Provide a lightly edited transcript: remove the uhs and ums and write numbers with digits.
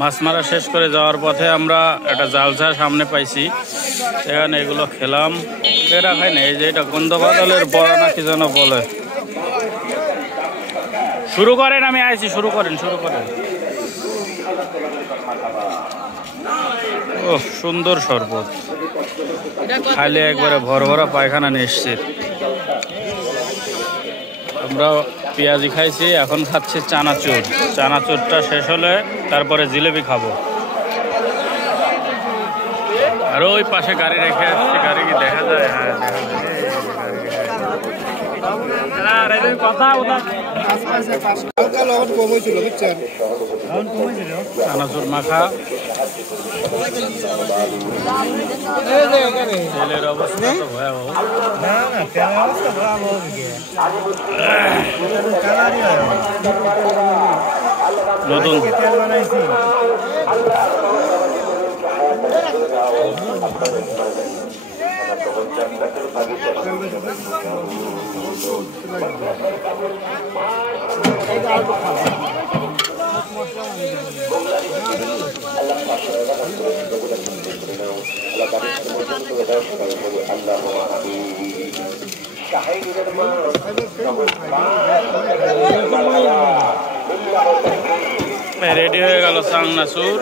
মাছ মারা শেষ করে যাওয়ার পথে আমরা একটা জালসা সামনে পাইছি, এখানে এগুলো খেলাম। এটা খাই না, এই যে এটা গন্ধ বাদলের বড়া না কি যেন বলে। শুরু করেন, আমি আইছি, শুরু করেন। ও সুন্দর শরবত, খাইলে একবারে ভরা পায়খানা নিশ্চিত। আমরা পেঁয়াজি খাইছি, এখন খাচ্ছি চানাচুর। চানাচুরটা শেষ হলে তারপরে জিলেবি খাবো। আর ওই পাশে গাড়ি রেখে আসছে, গাড়ি কি দেখা যায়? হ্যাঁ, চানাচুর মাখা, তেলের অবস্থা তো ভয়াবহ। নতুন রেডি হয়ে গেল চাংনাচুর।